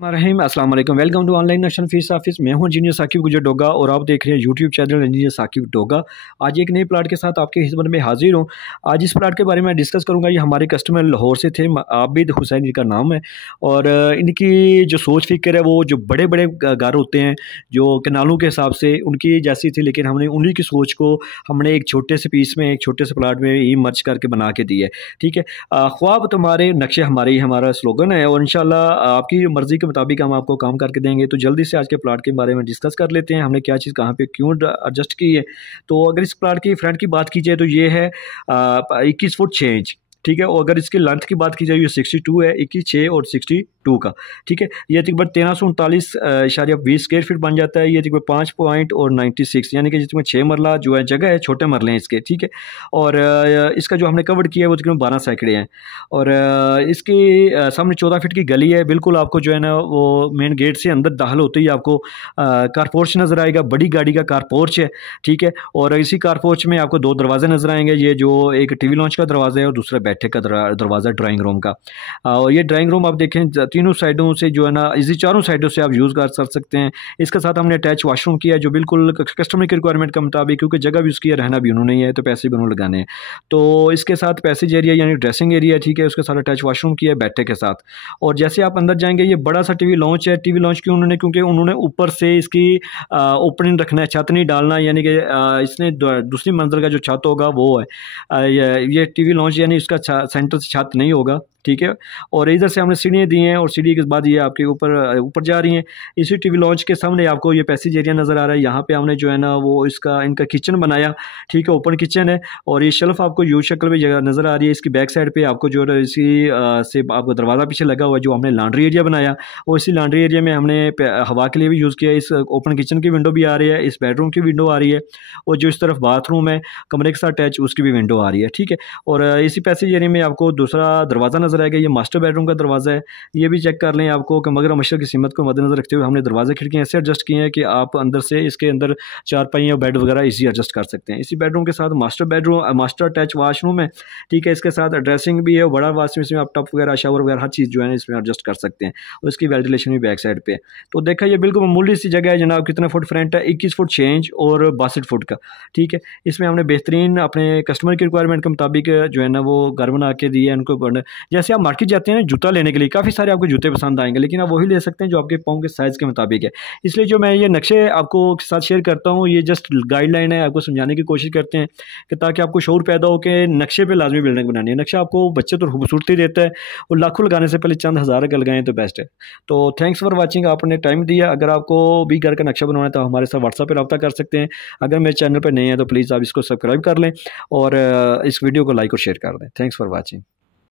रहीम अस्सलाम वालेकुम, welcome to online nation fees office. मैं हूं इंजीनियर साकिब गुजर डोगा और आप देख रहे हैं YouTube channel engineer Saqib Doga. आज एक नए प्लाट के साथ आपकी खिदमत में हाजिर हूं। आज इस प्लाट के बारे में डिस्कस करूंगा। ये हमारे कस्टमर लाहौर से थे, आबिद हुसैन जी का नाम है। और इनकी जो सोच फिक्र है वो जो बड़े बड़े घर होते हैं जो कनालों के हिसाब से उनकी जैसी थी, लेकिन हमने उन्हीं की सोच को हमने एक छोटे से पीस में, एक छोटे से प्लाट में ही मर्ज करके बना के दी है। ठीक है, ख्वाब तुम्हारे नक्शे हमारे ही हमारा स्लोगन है और इंशाल्लाह आपकी मर्ज़ी के मुताबिक हम आपको काम करके देंगे। तो जल्दी से आज के प्लाट के बारे में डिस्कस कर लेते हैं, हमने क्या चीज़ कहाँ पे क्यों एडजस्ट की है। तो अगर इस प्लाट की फ्रंट की बात की जाए तो ये है 21 फुट 6 इंच। ठीक है, और अगर इसके लेंथ की बात की जाए ये 62 है, 21 6 और 62 का। ठीक है, ये तकरीबन 1339.20 स्क्वायर फीट बन जाता है। ये तकरीबन 5 पॉइंट और 96 यानी कि जिसमें 6 मरला जो है जगह है, छोटे मरले हैं इसके। ठीक है, और इसका जो हमने कवर किया है वो तकरीबन 12 सैकड़े हैं। और इसके सामने 14 फीट की गली है। बिल्कुल आपको जो है ना वो मेन गेट से अंदर दाखिल होते ही आपको कारपोर्च नज़र आएगा, बड़ी गाड़ी का कारपोर्च है। ठीक है, और इसी कारपोर्च में आपको 2 दरवाजे नज़र आएंगे। ये जो एक टीवी लॉन्च का दरवाज़ा है और दूसरा बैठे का दरवाज़ा ड्राइंग रूम का। और ये ड्राइंग रूम आप देखें तीनों साइडों से जो है ना इसी चारों साइडों से आप यूज़ कर सकते हैं। इसके साथ हमने अटैच वॉशरूम किया है जो बिल्कुल कस्टमर की रिक्वायरमेंट के मुताबिक, क्योंकि जगह भी उसकी है, रहना भी उन्होंने ही है तो पैसे भी उन्होंने लगाने हैं। तो इसके साथ पैसेज एरिया यानी ड्रेसिंग एरिया, ठीक है, उसके साथ अटैच वॉशरूम किया है बैठे के साथ। और जैसे आप अंदर जाएंगे ये बड़ा सा टीवी लॉन्च है। टीवी लॉन्च क्यों उन्होंने, क्योंकि उन्होंने ऊपर से इसकी ओपनिंग रखना है, छत नहीं डालना, यानी कि इसने दूसरी मंजिल का जो छत होगा वो है ये टीवी लॉन्च, यानी इसका सेंटर से छत नहीं होगा। ठीक है, और इधर से हमने सीढ़ियाँ दी हैं और सीढ़ी के बाद ये आपके ऊपर जा रही हैं। इसी टीवी लॉन्च के सामने आपको ये पैसेज एरिया नज़र आ रहा है। यहाँ पे हमने जो है ना वो इनका किचन बनाया। ठीक है, ओपन किचन है और ये शेल्फ आपको यू शक्ल में जगह नज़र आ रही है। इसकी बैक साइड पे आपको जो है इसी से आपको दरवाज़ा पीछे लगा हुआ है जो हमने लॉन्ड्री एरिया बनाया। और इसी लॉन्ड्री एरिया में हमने हवा के लिए भी यूज़ किया। इस ओपन किचन की विंडो भी आ रही है, इस बेडरूम की विंडो आ रही है, और जो इस तरफ बाथरूम है कमरे के साथ अटैच उसकी भी विंडो आ रही है। ठीक है, और इसी पैसेज एरिया में आपको दूसरा दरवाज़ा नज़र आएगा। ये मास्टर बेडरूम का दरवाज़ा है। ये भी चेक कर लें आपको कि मगर मशर की सीमत को मद्देनजर रखते हुए हमने दरवाजे खिड़कियाँ ऐसे एडजस्ट किए हैं कि आप अंदर से इसके अंदर चारपाई या बेड वगैरह इसी एडजस्ट कर सकते हैं। इसी बेडरूम के साथ मास्टर अटैच वाशरूम है। ठीक है, इसके साथ ड्रेसिंग भी है, बड़ा वाशरूम, इसमें आप टप वगैरह शावर वगैरह हर चीज़ जो है ना इसमें एडजस्ट कर सकते हैं। और इसकी वेंटिलेशन भी बैक साइड पे है। तो देखा ये बिल्कुल मामूली सी जगह है जनाब। कितना फुट फ्रंट है? 21 फुट 6 इंच और 62 फुट का। ठीक है, इसमें हमने बेहतरीन अपने कस्टमर की रिक्वायरमेंट के मुताबिक जो है ना वो घर बना के दिए उनको। जैसे आप मार्केट जाते हैं ना जूता लेने के लिए, काफ़ी सारे आपको जूते पसंद आएंगे, लेकिन आप वही ले सकते हैं जो आपके पाँव के साइज़ के मुताबिक है। इसलिए जो मैं ये नक्शे आपको साथ शेयर करता हूँ ये जस्ट गाइडलाइन है, आपको समझाने की कोशिश करते हैं कि ताकि आपको शऊर पैदा हो कि नक्शे पे लाजमी बिल्डिंग बनानी है। नक्शा आपको बच्चे तो खूबसूरती देता है और लाखों लगाने से पहले चंद हज़ार का लगाएं तो बेस्ट है। तो थैंक्स फॉर वॉचिंग, आपने टाइम दिया। अगर आपको भी घर का नक्शा बनवाना है तो हमारे साथ व्हाट्सएप पर रब्ता कर सकते हैं। अगर मेरे चैनल पर नए हैं तो प्लीज़ आप इसको सब्सक्राइब कर लें और इस वीडियो को लाइक और शेयर कर दें। Thanks for watching.